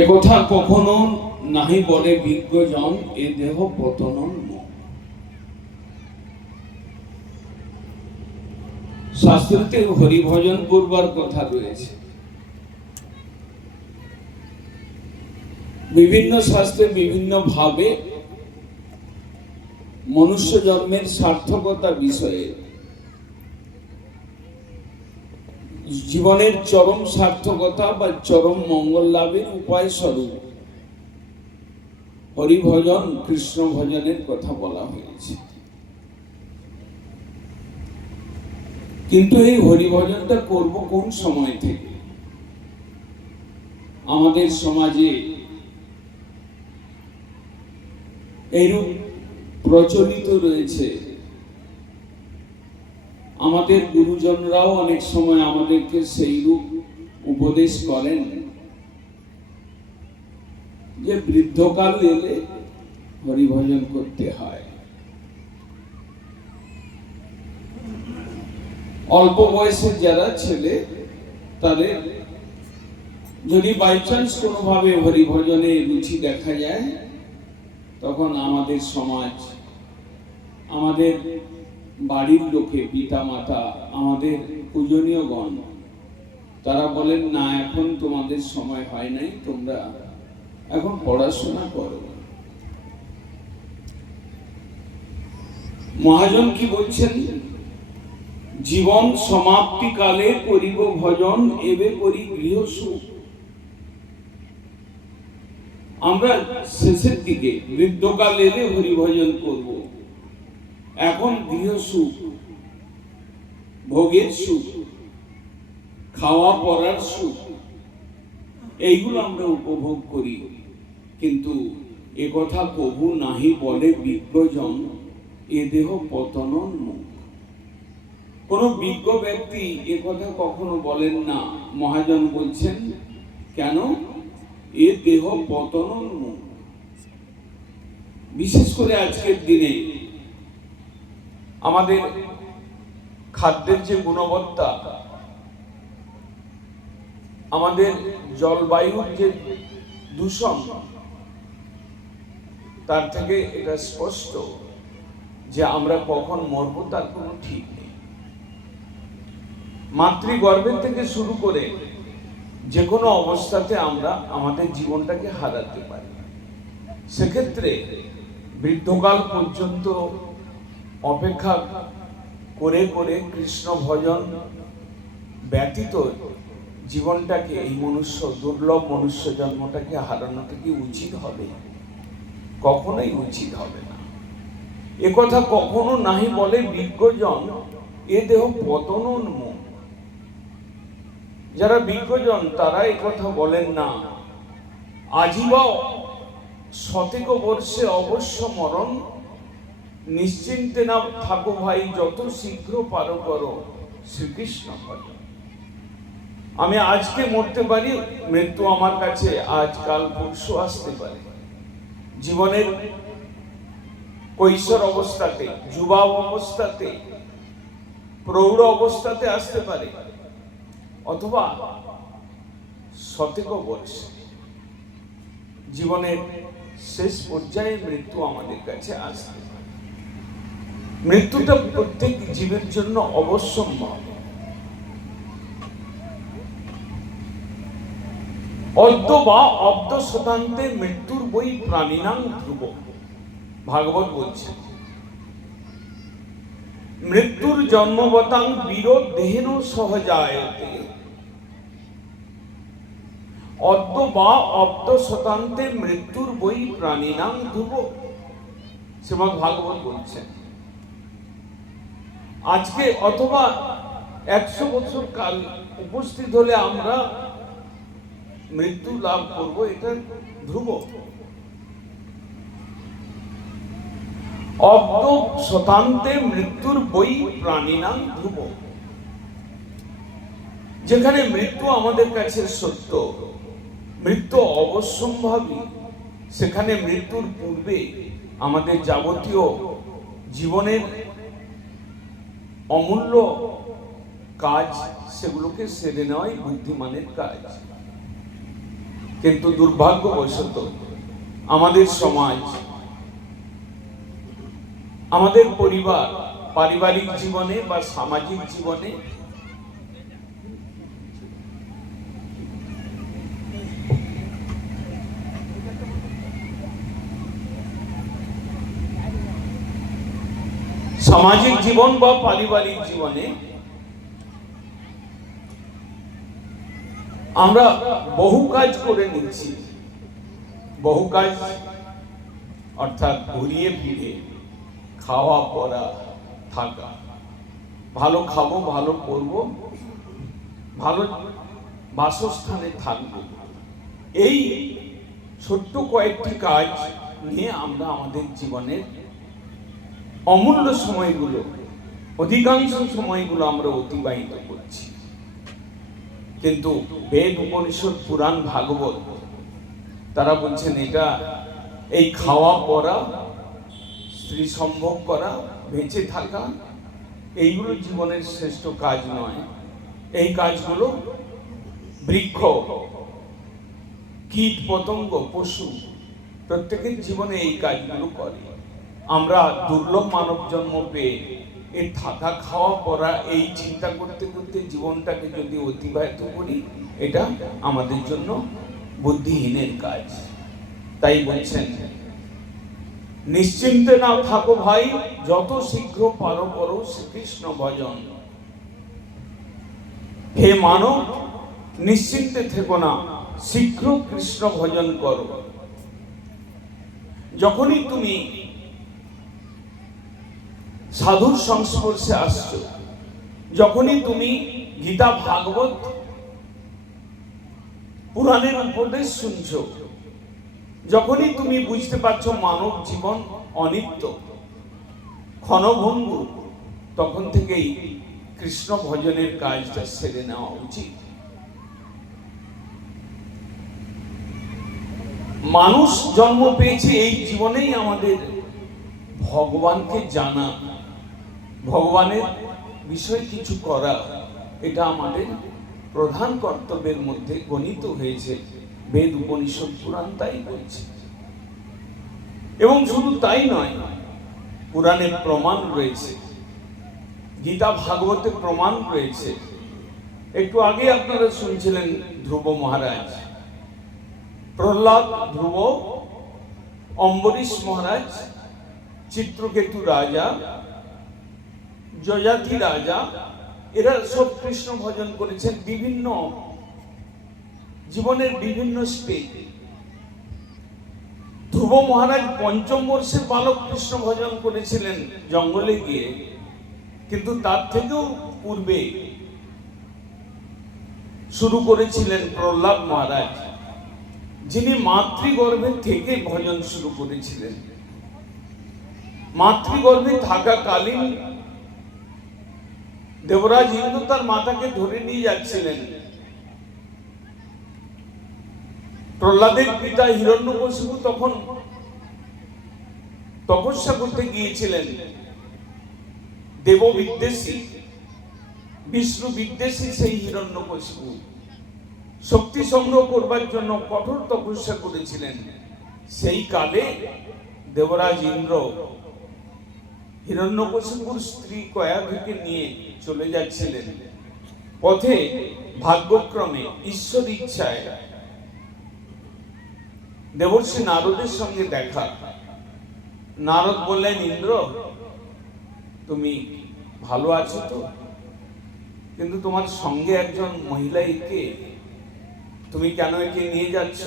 একথা কখনো নাহি বলে বিজ্ঞজন, এ দেহ পতনন মুখ। শাস্ত্রতে হরিভজন করবার কথা রয়েছে। বিভিন্ন শাস্ত্রে বিভিন্ন ভাবে মনুষ্য জন্মের সার্থকতা বিষয়ে, জীবনের চরম সার্থকতা বা চরম মঙ্গল লাভের উপায় স্বরূপ হরিভজন, কৃষ্ণ ভজনের কথা বলা হয়েছে। কিন্তু এই হরিভজনটা করব কোন সময় থেকে? আমাদের সমাজে এইরূপ প্রচলিত রয়েছে। আমাদের গুরুজনরাও অনেক সময় আমাদেরকে সেই রূপ উপদেশ করেন যে বৃদ্ধকাল এলে হরিভজন করতে হয়। অল্প বয়সের যারা ছেলে, তাদের যদি বাই চান্স কোনোভাবে হরিভজনে রুচি দেখা যায়, তখন আমাদের সমাজ, আমাদের বাড়ির লোকে, পিতা মাতা, আমাদের পূজনীয় গণ, তারা বলেন না, এখন তোমাদের সময় হয় নাই, তোমরা এখন পড়াশোনা করো। মহাজন কি বলছেন? জীবন সমাপ্তি কালে করিব ভজন, এবে করি গৃহ সুখ। আমরা শেষের দিকে বৃদ্ধকাল এলে হরিভজন করব। এখন গৃহ সুখ, ভোগের সুখ, খাওয়া পড়ার সুখ, এইগুলো আমরা উপভোগ করি। কিন্তু একথা কবু নাহি বলে বিজ্ঞজন, এ দেহ পতনন মুখ। কোন বিজ্ঞ ব্যক্তি একথা কখনো বলেন না। মহাজন বলছেন কেন? এ দেহ পতনন মুখ। বিশেষ করে আজকের দিনে আমাদের খাদ্যের যে গুণবত্তা, আমাদের জলবায়ুর যে দূষণ, তার থেকে এটা স্পষ্ট যে আমরা কখন মরব তার কোনো ঠিক নেই। মাতৃগর্ভের থেকে শুরু করে যে কোনো অবস্থাতে আমরা আমাদের জীবনটাকে হারাতে পারি। সেক্ষেত্রে বৃদ্ধকাল পর্যন্ত অপেক্ষা করে করে কৃষ্ণ ভজন ব্যতীত জীবনটাকে, এই দুর্লভ মনুষ্য জন্মটাকে হারানোটা কি উচিত হবে? কখনোই উচিত হবে না। একথা কখনো নাহি বলে বিজ্ঞজন, এ দেহ পতনন মুখ। যারা বিজ্ঞজন তারা একথা বলেন না। আজীবা শতেক বর্ষে অবশ্য মরণ, নিশ্চিন্তে না থাকো ভাই, যত শীঘ্র পারো করো শ্রীকৃষ্ণ ভজন। আমি আজকে মরতে পারি, মৃত্যু আমার কাছে আজ কাল পরশু আসতে পারে। জীবনের কৈশোর অবস্থাতে, যুবা অবস্থাতে, প্রৌঢ় অবস্থাতে আসতে পারে, অথবা শতেক বর্ষে জীবনের শেষ পর্যায়ে মৃত্যু আমাদের কাছে আসতে পারে। মৃত্যুটা প্রত্যেক জীবের জন্য অবশ্যম্ভাবী। অদ্য বা অব্দ শতান্তে মৃত্যুর বই প্রাণিনাং ধ্রুব। ভাগবত বলছে, মৃত্যুর জন্মবতাং বিরোধ দেহেন সহজায়তে, অদ্য বা অব্দ শতান্তে মৃত্যুর বই প্রাণিনাং ধ্রুব। শ্রীমদ্ ভাগবত বলছেন, আজকে অথবা 100 বছর কাল উপস্থিত হলে আমরা মৃত্যু লাভ করব, এটা ধ্রুব। অব্দ শতান্তে মৃত্যুর বই প্রাণিনাং ধ্রুব। যেখানে মৃত্যু আমাদের কাছে সত্য, মৃত্যু অবশ্যম্ভাবী, সেখানে মৃত্যুর পূর্বে আমাদের যাবতীয় জীবনের অমূল্য কাজ, সেগুলোকে সেরে নেওয়াই বুদ্ধিমানের কাজ। কিন্তু দুর্ভাগ্যবশত আমাদের সমাজ, আমাদের পরিবার, পারিবারিক জীবনে বা সামাজিক জীবনে সামাজিক জীবন বা পারিবারিক জীবনে আমরা বহু কাজ করে নিচ্ছি। বহু কাজ অর্থাৎ ঘুরিয়ে ফিরে খাওয়া, পড়া, থাকা, ভালো খাবো, ভালো পরবো, ভালো বাসস্থানে থাকবো, এই ছোট্ট কয়েকটি কাজ নিয়ে আমরা আমাদের জীবনের অমূল্য সময়গুলো, অধিকাংশ সময়গুলো আমরা অতিবাহিত করছি। কিন্তু বেদ, উপনিষদ, পুরাণ, ভাগবত তারা বলছেন এটা এই খাওয়া, পড়া, স্ত্রী সম্ভোগ করা, বেঁচে থাকা, এইগুলো জীবনের শ্রেষ্ঠ কাজ নয়। এই কাজগুলো বৃক্ষ, কীট পতঙ্গ, পশু প্রত্যেকের জীবনে এই কাজগুলো করে। আমরা দুর্লভ মানব জন্ম পেয়ে এই থাকা, খাওয়া, পড়া এই চিন্তা করতে করতে জীবনটাকে যদি অতিবাহিত করি, এটা আমাদের জন্য বুদ্ধিহীনের কাজ। তাই বলছেন, নিশ্চিন্তে না থাকো ভাই, যত শীঘ্র পারো করো শ্রীকৃষ্ণ ভজন। হে মানব, নিশ্চিন্তে থেকো না, শীঘ্র কৃষ্ণ ভজন করো। যখনই তুমি সাধুর সংস্পর্শে আসছো, যখনই তুমি গীতা, ভাগবত, পুরাণের উপদেশ শুনছো, যখনই তুমি বুঝতে পারছো মানব জীবন অনিত্য, ক্ষণভঙ্গুর, তখন থেকেই কৃষ্ণ ভজনের কাজটা সেরে নেওয়া উচিত। মানুষ জন্ম পেয়েছে এই জীবনেই আমাদের ভগবানকে জানা, ভগবানের বিষয়ে কিছু করা, এটা আমাদের প্রধান কর্তব্যের মধ্যে গণিত হয়েছে। বেদ, উপনিষদ, পুরাণ তাই বলছে। এবং শুধু তাই নয়, পুরাণের প্রমাণ রয়েছে, গীতা, ভাগবতে প্রমাণ রয়েছে। একটু আগে আপনারা শুনছিলেন ধ্রুব মহারাজ, প্রহ্লাদ, ধ্রুব, অম্বরীশ মহারাজ, চিত্রকেতু রাজা, যযাতি রাজা, এরা সব কৃষ্ণ ভজন করেছেন বিভিন্ন জীবনের বিভিন্ন স্টেজ। ধ্রুব মহারাজ ৫ম বর্ষের বালক কৃষ্ণ ভজন করেছিলেন জঙ্গলে গিয়ে, কিন্তু তার থেকেও পূর্বে শুরু করেছিলেন প্রহ্লাদ মহারাজ, যিনি মাতৃগর্ভে থেকে ভজন শুরু করেছিলেন। মাতৃগর্ভে থাকাকালীন দেবরাজ ইন্দ্র তার মাতাকে ধরে নিয়ে যাচ্ছিলেন। প্রহ্লাদের পিতা হিরণ্যকশিপু তখন তপস্যা করতে গিয়েছিলেন। দেব বিদ্বেষী, বিষ্ণু বিদ্বেষী সেই হিরণ্যকশিপু শক্তি সংগ্রহ করবার জন্য কঠোর তপস্যা করেছিলেন। সেই কালে দেবরাজ ইন্দ্র হিরণ্যকশিপুর স্ত্রী কয়াধুকে নিয়ে চলে যাচ্ছিলেন। পথে ভাগ্যক্রমে, ঈশ্বর ইচ্ছায় দেবর্ষি নারদের সঙ্গে দেখা। নারদ বললেন, ইন্দ্র তুমি ভালো আছো তো? কিন্তু তোমার সঙ্গে একজন মহিলা কে, তুমি কেন একে নিয়ে যাচ্ছ?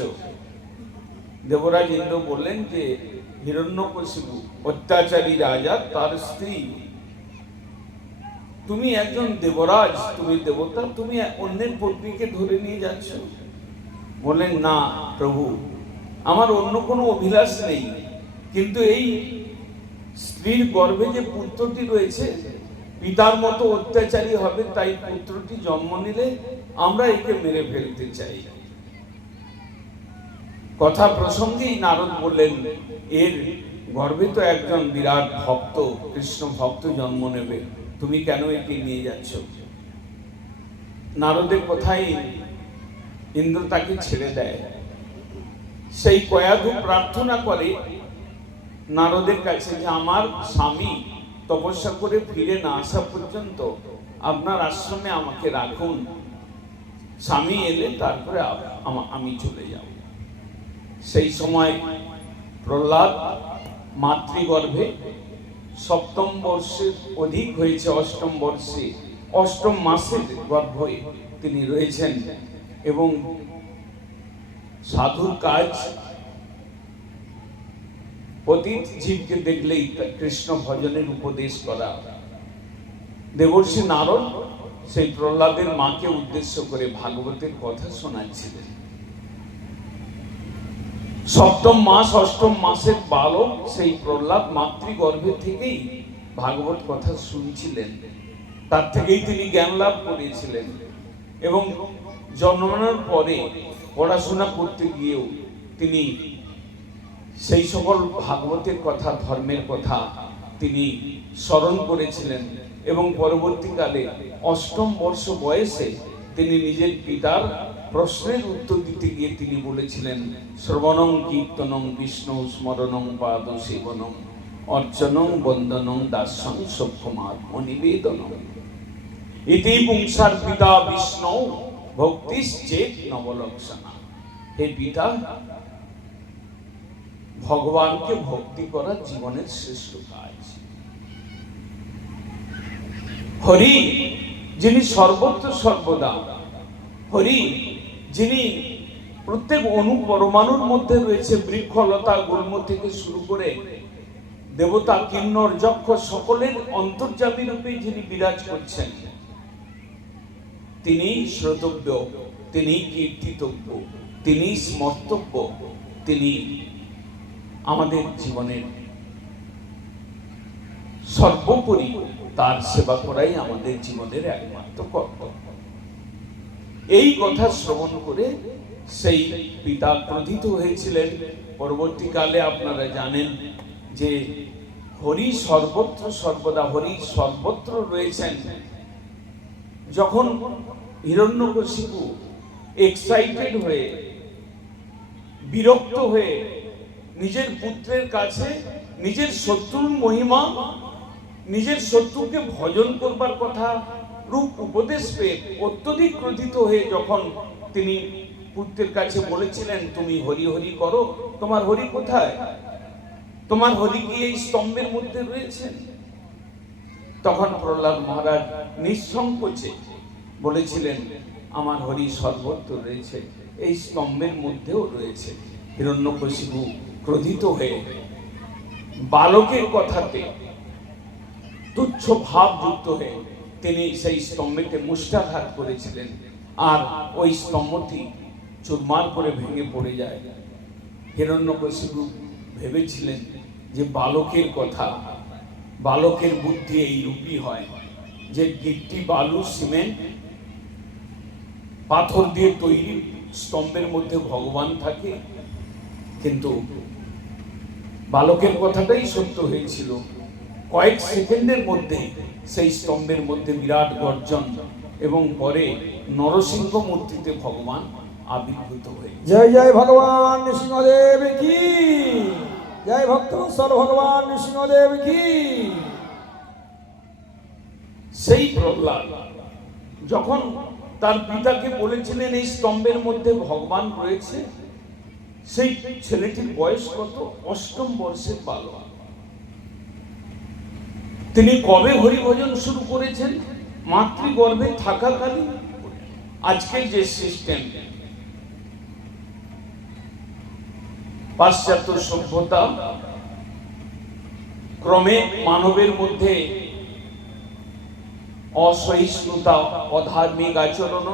দেবরাজ ইন্দ্র বললেন যে হিরণ্যকশিপু অত্যাচারী রাজা, তার স্ত্রী। তুমি একজন দেবরাজ, তুমি দেবতা, তুমি অন্যের পত্নীকে ধরে নিয়ে যাচ্ছ। বললেন, না প্রভু, আমার অন্য কোনো অভিলাষ নেই, কিন্তু এই স্ত্রীর গর্ভে যে পুত্রটি রয়েছে পিতার মতো অত্যাচারী হবে, তাই পুত্রটি জন্ম নিলে আমরা একে মেরে ফেলতে চাই। কথা প্রসঙ্গেই নারদ বললেন, এর গর্ভে তো একজন বিরাট ভক্ত, কৃষ্ণ ভক্ত জন্ম নেবে, তুমি কেন একে নিয়ে যাচ্ছ? নারদের কথাই ইন্দ্র তাকে ছেড়ে দেয়। সেই কয়াধু প্রার্থনা করে নারদের কাছে যে আমার স্বামী তপস্যা করে ফিরে না আসা পর্যন্ত আপনার আশ্রমে আমাকে রাখুন, স্বামী এলে তারপরে আমি চলে যাব। সেই সময় প্রহ্লাদ মাতৃগর্ভে সপ্তম বর্ষের অধিক হয়েছে, অষ্টম বর্ষে অষ্টম মাসের গর্ভে তিনি রয়েছেন এবং সাধুর কাজ পতিত জীবকে দেখলেই কৃষ্ণ ভজনের উপদেশ করা। দেবর্ষি নারদ সেই প্রহ্লাদের মাকে উদ্দেশ্য করে ভাগবতের কথা শোনাচ্ছিলেন। সপ্তম মাস অষ্টম মাসের বালক সেই প্রহ্লাদ মাতৃগর্ভে থেকেই ভাগবত কথা শুনছিলেন, তার থেকেই তিনি জ্ঞান লাভ করেছিলেন এবং জন্মানোর পরে পড়াশোনা করতে গিয়েও তিনি সেই সকল ভাগবতের কথা, ধর্মের কথা তিনি স্মরণ করেছিলেন এবং পরবর্তীকালে অষ্টম বর্ষ বয়সে তিনি নিজের পিতার প্রশ্নের উত্তর দিতে গিয়ে তিনি বলেছিলেন, শ্রবণং কীর্তনং বিষ্ণু স্মরণং পাদ সেবনং অর্চনং বন্দনং দাস্যং সক্ষমাত্মনিবেদনং ইতি পুংসার পিতা বিষ্ণু ভক্তিশ্চেত নবলক্ষণা। হে পিতা, ভগবানকে ভক্তি করা জীবনের শ্রেষ্ঠ কাজ। হরি যিনি সর্বত্র সর্বদা, হরি যিনি প্রত্যেক অণু পরমাণুর মধ্যে রয়েছে, বৃক্ষলতা গুল্ম থেকে শুরু করে দেবতা কিন্নর যক্ষ সকলের অন্তর্যামী রূপে যিনি বিরাজ করছেন, তিনি শ্রোতব্য, তিনি কীর্তিতব্য, তিনি স্মর্তব্য, তিনি আমাদের জীবনের সর্বোপরি তার সেবা করাই আমাদের জীবনের একমাত্র কর্তব্য। এই কথা শ্রবণ করে সেই পিতা ক্রোধিত হয়েছিলেন। পরবর্তীকালে আপনারা জানেন যে হরি সর্বত্র সর্বদা, হরি সর্বত্র রয়েছেন। যখন হিরণ্যকশিপু এক্সাইটেড হয়ে, বিরক্ত হয়ে নিজের পুত্রের কাছে নিজের শত্রুর মহিমা, নিজের শত্রুকে ভজন করবার কথা রূপ উপদেশ পেয়ে অত্যধিক ক্রোধিত হয়ে যখন তিনি পুত্রের কাছে বলেছিলেন, তুমি হরি হরি করো, তোমার হরি কোথায়? তোমার হরি কি এই স্তম্ভের মধ্যে রয়েছেন? তখন প্রহ্লাদ মহারাজ নিঃসংকোচে বলেছিলেন, আমার হরি সর্বত্র রয়েছে, এই স্তম্ভের মধ্যেও রয়েছে। হিরণ্যকশিপু ক্রোধিত হয়ে বালকের কথাতে তুচ্ছ ভাব যুক্ত হয়ে তিনি সেই স্তম্ভকে মুষ্টাঘাত করেছিলেন আর ওই স্তম্ভটি চুরমার করে ভেঙে পড়ে যায়। হিরণ্যকশিপু ভেবেছিলেন যে বালকের কথা, বালকের বুদ্ধি এই রূপই হয় যে গিট্টি বালু সিমেন্ট পাথর দিয়ে তৈরি স্তম্ভের মধ্যে ভগবান থাকে। কিন্তু বালকের কথাটাই সত্য হয়েছিল। কয়েক সেকেন্ডের মধ্যে সেই স্তম্ভের মধ্যে বিরাট গর্জন এবং পরে নরসিংহ মূর্তিতে ভগবান আবির্ভূত হয়ে। জয় জয় ভগবান নৃসিংহদেব কি জয়, ভক্তবৎসল ভগবান নৃসিংহদেব কি। সেই প্রহ্লাদ যখন তার পিতাকে বলেছিলেন এই স্তম্ভের মধ্যে ভগবান রয়েছে, সেই ছেলেটির বয়স কত? অষ্টম বর্ষের বালক। তিনি কবে হরিভজন শুরু করেছেন? মাতৃগর্ভে থাকাকালীন। আজকের যে সিস্টেম, পাশ্চাত্য সভ্যতা ক্রমে মানবের মধ্যে অসহিষ্ণুতা, অধার্মিক আচরণ,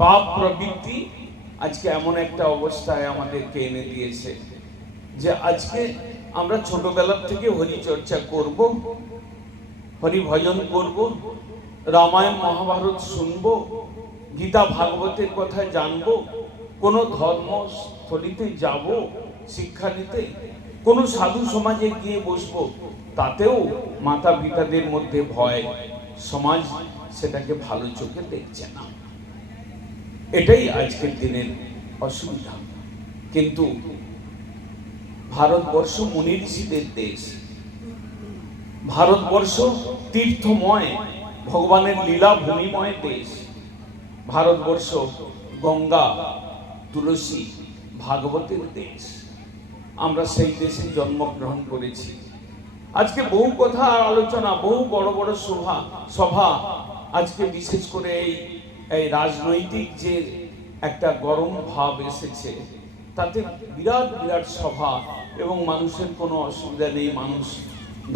পাপ প্রবৃত্তি আজকে এমন একটা অবস্থায় আমাদেরকে এনে দিয়েছে যে আজকে আমরা ছোটবেলা থেকে হরি চর্চা করব, হরি ভজন করব, রামায়ণ মহাভারত শুনবো, গীতা ভাগবতের কথা জানবো, কোনো ধর্মস্থলীতে যাব শিক্ষা নিতে, কোনো সাধু সমাজে গিয়ে বসবো, তাতেও মাতা পিতাদের মধ্যে ভয়, সমাজ সেটাকে ভালো চোখে দেখছে না। এটাই আজকের দিনের অসুবিধা। কিন্তু ভারতবর্ষ মুনি ঋষিদের দেশ, ভারতবর্ষ তীর্থময় ভগবানের লীলা ভূমিময় দেশ, ভারতবর্ষ গঙ্গা তুলসী ভাগবতের দেশ। আমরা সেই দেশে জন্মগ্রহণ করেছি। আজকে বহু কথা আলোচনা, বহু বড় বড় সভা আজকে বিশেষ করে এই রাজনৈতিক যে একটা গরম ভাব এসেছে, তাতে বিরাট বিরাট সভা এবং মানুষের কোনো অসুবিধা নেই। মানুষ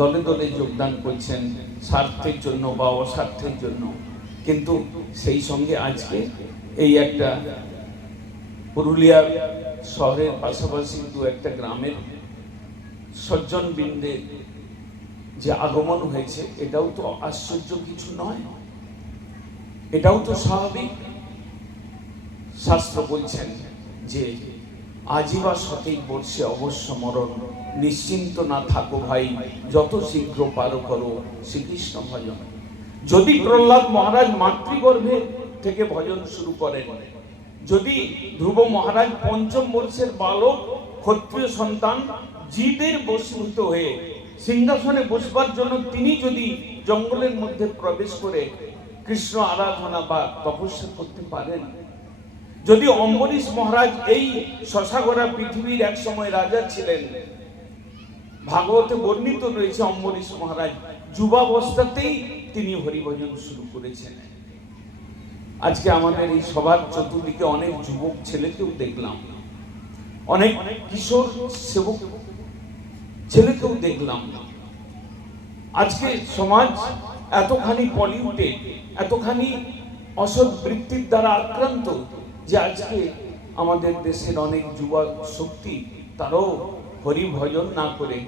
দলে দলে যোগদান করছেন স্বার্থের জন্য বা অস্বার্থের জন্য। কিন্তু সেই সঙ্গে আজকে এই একটা পুরুলিয়া শহরের পাশাপাশি দু একটা গ্রামের সজ্জন বৃন্দে যে আগমন হয়েছে, এটাও তো আশ্চর্য কিছু নয়, এটাও তো স্বাভাবিক। শাস্ত্র বলছেন যে আজিবা সতেই বর্ষে অবশ্য মরণ, নিশ্চিন্ত না থাকো ভাই, যত শীঘ্র পারো করো শ্রীকৃষ্ণ ভজন। যদি প্রহ্লাদ মহারাজ মাতৃগর্ভে থেকে ভজন শুরু করেন, যদি ধ্রুব মহারাজ পঞ্চম বর্ষের বালক ক্ষত্রিয় সন্তান জীবের বশীভূত হয়ে সিংহাসনে বসবার জন্য তিনি যদি জঙ্গলের মধ্যে প্রবেশ করে কৃষ্ণ আরাধনা বা তপস্যা করতে পারেন, যদি অম্বরীশ মহারাজ এই শশাগড়া পৃথিবীর এক সময় রাজা ছিলেন, ভাগবতে বর্ণিত রয়েছে অম্বরীশ মহারাজ যুবাবস্থাতেই তিনি হরিভজন শুরু করেছেন। আজকে আমাদের এই সবার চতুর্দিকে অনেক যুবক ছেলেকেও দেখলাম, অনেক কিশোর সেবক ছেলেকেও দেখলাম। আজকে সমাজ এতখানি পলিউটেড, এতখানি অসৎ বৃত্তির দ্বারা আক্রান্ত যে আজকে আমাদের দেশের অনেক যুবা শক্তি তারাও হরি ভজন না করে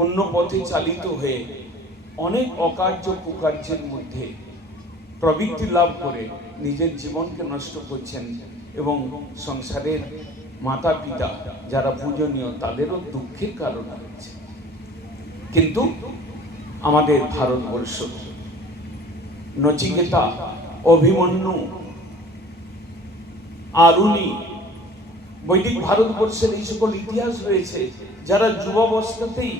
অন্য পথে চালিত হয়ে অনেক অকার্য কুকার্যের মধ্যে প্রবৃত্তি লাভ করে নিজের জীবনকে নষ্ট করছেন এবং সংসারের মাতা পিতা যারা পূজনীয় তাদেরও দুঃখের কারণ হচ্ছে। কিন্তু আমাদের ভারতবর্ষ নচিকেতা, অভিমন্যু, আরুণি, বৈদিক ভারতবর্ষের এই সকল ইতিহাস রয়েছে, যারা যুবাবস্থাতেই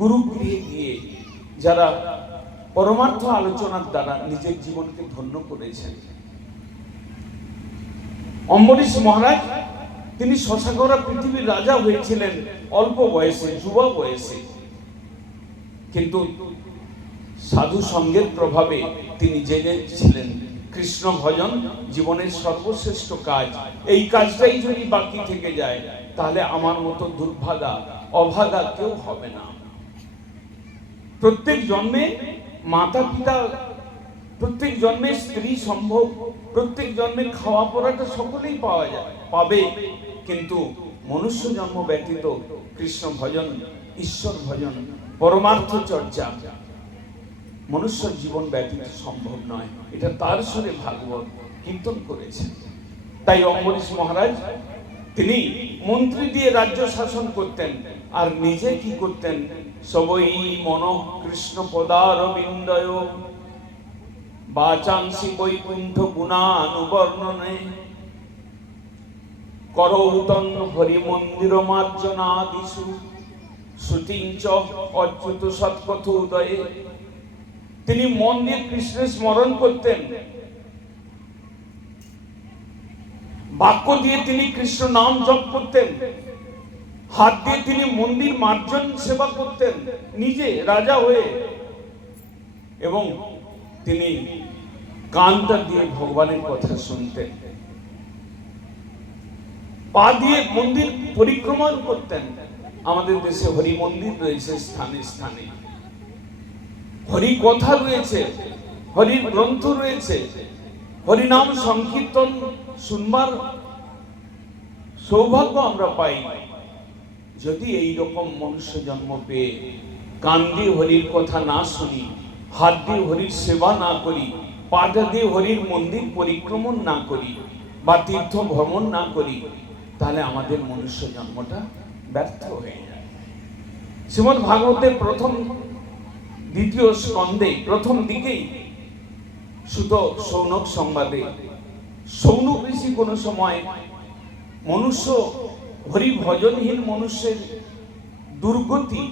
গুরুগৃহে গিয়ে যারা পরমার্থ আলোচনার দ্বারা নিজের জীবনকে ধন্য করেছেন। অম্বরীশ মহারাজ তিনি শশাগড়া পৃথিবীর রাজা হয়েছিলেন অল্প বয়সে, যুবা বয়সে, কিন্তু সাধু সঙ্গের প্রভাবে তিনি জেনেছিলেন কৃষ্ণ ভজন জীবনের সর্বশ্রেষ্ঠ কাজ। এই কাজটাই যদি বাকি থেকে যায় তাহলে আমার মতো দুর্ভাগা অভাগা কেউ হবে না। প্রত্যেক জন্মে মাতা পিতা, প্রত্যেক জন্মে স্ত্রী সম্ভব, প্রত্যেক জন্মে খাওয়া পড়াটা সকলেই পাবে, কিন্তু মনুষ্য জন্ম ব্যতীত কৃষ্ণ ভজন, ঈশ্বর ভজন, পরমার্থ চর্চা মনুষ্য জীবন ব্যতীত সম্ভব নয়। এটা তার সুরে ভাগবত কীর্তন করেছেন। তাই অম্বরীশ মহারাজ তিনি মন্ত্রী দিয়ে রাজ্য শাসন করতেন, আর নিজে কি করতেন? সবই মন কৃষ্ণ পদারবিন্দয় বাচাংসি বৈকুণ্ঠ গুণানুবর্ণনে করৌতন হরি মন্দির মার্জনাদিষু শ্রুতিঞ্চ অচ্যুত সৎপথ উদয়ে। তিনি মন দিয়ে কৃষ্ণের স্মরণ করতেন, বাক্য দিয়ে তিনি কৃষ্ণ নাম জপ করতেন, হাত দিয়ে তিনি মন্দির মার্জন সেবা করতেন নিজে রাজা হয়ে, এবং তিনি কানটা দিয়ে ভগবানের কথা শুনতেন, পা দিয়ে মন্দির পরিক্রমণ করতেন। আমাদের দেশে হরি মন্দির রয়েছে স্থানে স্থানে, হরি কথা রয়েছে, হরির গ্রন্থ রয়েছে, হরিনাম সংকীর্তন শুনবার সৌভাগ্য আমরা পাই। যদি এই রকম মনুষ্য জন্ম পেয়ে কান দিয়ে হরির কথা না শুনি, হাত দিয়ে হরির সেবা না করি, পাটা দিয়ে হরির মন্দির পরিক্রমণ না করি বা তীর্থ ভ্রমণ না করি, তাহলে আমাদের মনুষ্য জন্মটা ব্যর্থ হয়ে যায়। শ্রীমদ্ ভাগবতের প্রথম দ্বিতীয় স্কন্ধে প্রথম দিকেই সুত সৌনক সংবাদে সৌনক ঋষি কোনো সময় মনুষ্য হরি ভজনহীন মনুষ্যের দুর্গতি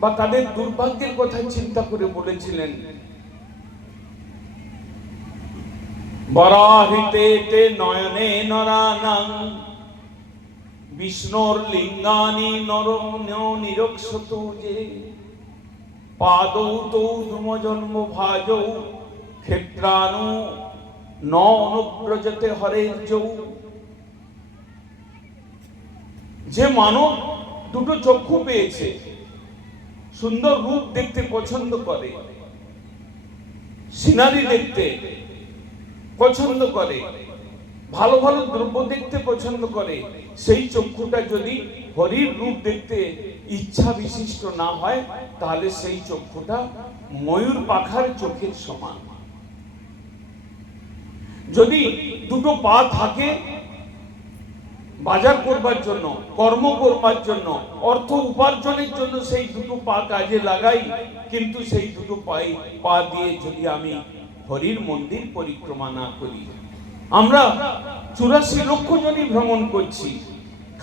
বা তাদের দুর্ভাগ্যের কথা চিন্তা করে বলেছিলেন, বরাহিতে তে নয়নে নরানাং বিষ্ণুর লিঙ্গানি নর নিরক্ষত যে পাদৌ তৌ ধুম জন্ম ভাজৌ ক্ষেত্রানু ন অনুব্রজতে হরের যৌ। যে মানব দুটো চক্ষু পেয়েছে, সুন্দর রূপ দেখতে পছন্দ করে, সিনারি দেখতে পছন্দ করে, ভালো ভালো দ্রব্য দেখতে পছন্দ করে, সেই চক্ষুটা যদি হরির রূপ দেখতে ইচ্ছা বিশিষ্ট না হয়, তাহলে সেই চক্ষুটা ময়ূর পাখার চোখের সমান। যদি দুটো পা থাকে বাজার করবার জন্য, কর্ম করবার জন্য, অর্থ উপার্জনের জন্য সেই দুটো পা কাজে লাগাই, কিন্তু সেই দুটো পা দিয়ে যদি আমি হরির মন্দির পরিক্রমা না করি, আমরা 84 লক্ষ জনই ভ্রমণ করছি,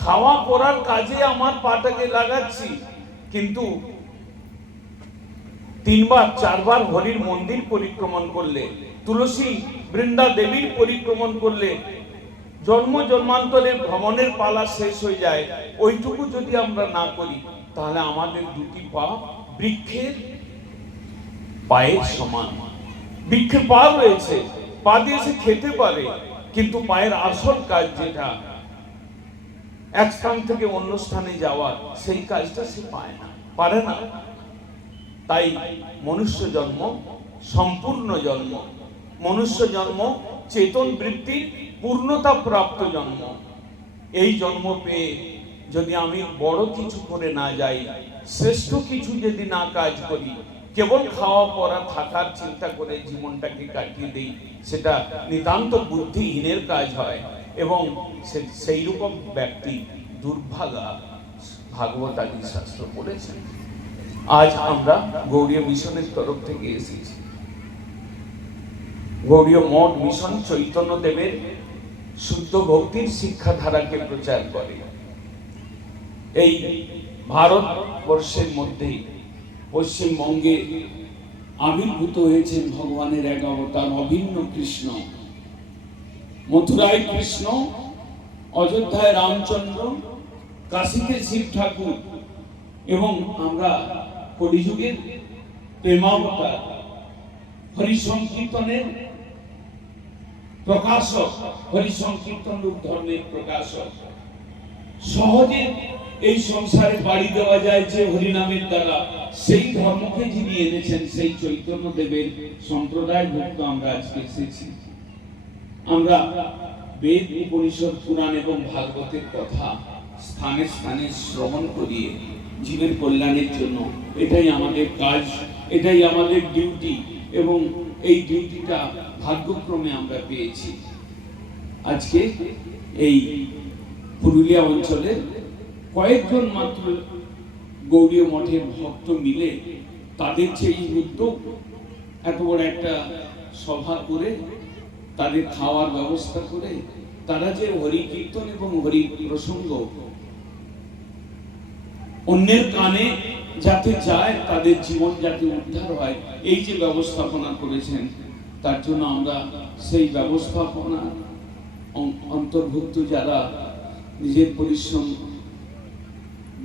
খাওয়া পড়ার কাজে আমার পাটাকে লাগাচ্ছি, কিন্তু 3 বার 4 বার হরির মন্দির পরিক্রমণ করলে, তুলসী বৃন্দা দেবীর পরিক্রমণ করলে জন্ম জন্মান্তরের ভ্রমণের পালা শেষ হয়ে যায়। ওইটুকু যদি আমরা না করি, তাহলে আমাদের দুটি পা বৃক্ষের পায়ের সমান। বৃক্ষের পা রয়েছে, পা দিয়ে সে খেতে পারে, কিন্তু পায়ের আসল কাজ যেটা এক স্থান থেকে অন্য স্থানে যাওয়ার, সেই কাজটা সে পারে না। তাই মনুষ্য জন্ম সম্পূর্ণ জন্ম, মনুষ্য জন্ম চেতন বৃত্তির পূর্ণতা প্রাপ্ত জন্ম। এই জন্ম পেয়ে যদি আমি বড় কিছু করে না যাই, শ্রেষ্ঠ কিছু যদি না কাজ করি, কেবল খাওয়া পড়া থাকার চিন্তা করে জীবনটাকে কাটিয়ে দেই, সেটা নিতান্ত বুদ্ধিহীনের কাজ হয় এবং সেই রকম ব্যক্তি দুর্ভাগা, ভাগবত আদি শাস্ত্র বলেছেন। আজ আমরা গৌড়ীয় মিশনের তরফ থেকে এসেছি। গৌড়ীয় মঠ মিশন চৈতন্য দেবের শুদ্ধ ভক্তির শিক্ষাধারাকে প্রচার করে। এই ভারতবর্ষের মধ্যে পশ্চিমবঙ্গে আবির্ভূত হয়েছেন ভগবানের এক অবতার অভিন্ন কৃষ্ণ। মথুরায় কৃষ্ণ, অযোধ্যায় রামচন্দ্র, কাশীতে শিব ঠাকুর এবং আমরা কলিযুগের প্রেমাবতার হরি সংকীর্তনের প্রকাশক, হরি সংকীর্তন রূপ ধর্মের প্রকাশক। সহজে এই সংসারে বাড়ি দেওয়া যায় যে হরিনামের দ্বারা, সেই ধর্মকে যিনি এনেছেন, সেই চৈতন্য দেবের সম্প্রদায় ভুক্ত আমরা আজকে এসেছি। আমরা বেদ, উপনিষদ, পুরাণ এবং ভাগবতের কথা স্থানে স্থানে শ্রবণ করিয়ে জীবের কল্যাণের জন্য, এটাই আমাদের কাজ, এটাই আমাদের ডিউটি এবং এই ডিউটিটা ভাগ্যক্রমে আমরা পেয়েছি। আজকে এই পুরুলিয়া অঞ্চলে কয়েকজন মাত্র গৌড়ীয় মঠের ভক্ত মিলে তাদের যে এই উদ্যোগ, এত বড় একটা সভা করে, তাদের খাওয়ার ব্যবস্থা করে, তারা যে হরি কীর্তন এবং হরি প্রসঙ্গ অন্যের কানে যাতে যায়, তাদের জীবন যাতে উদ্ধার হয়, এই যে ব্যবস্থাপনা করেছেন, তার জন্য আমরা সেই ব্যবস্থাপনা অন্তর্ভুক্ত যারা নিজের পরিশ্রম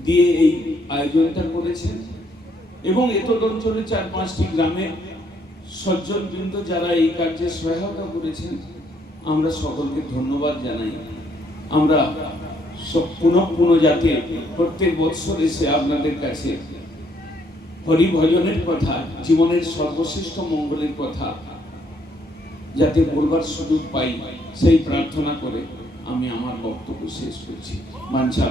দিয়ে এই আয়োজনটা করেছেন এবং এতদ অঞ্চলে 4-5টি গ্রামের সজ্জনবৃন্দ যারা এই কার্যে সহায়তা করেছেন, আমরা সকলকে ধন্যবাদ জানাই। আমরা সব পুনঃ যাতে প্রত্যেক বৎসর এসে আপনাদের কাছে হরি ভজনের কথা, জীবনের সর্বশ্রেষ্ঠ মঙ্গলের কথা যাতে বলবার সুযোগ পাই, সেই প্রার্থনা করে আমি আমার বক্তব্য শেষ করছি। বাঞ্ছা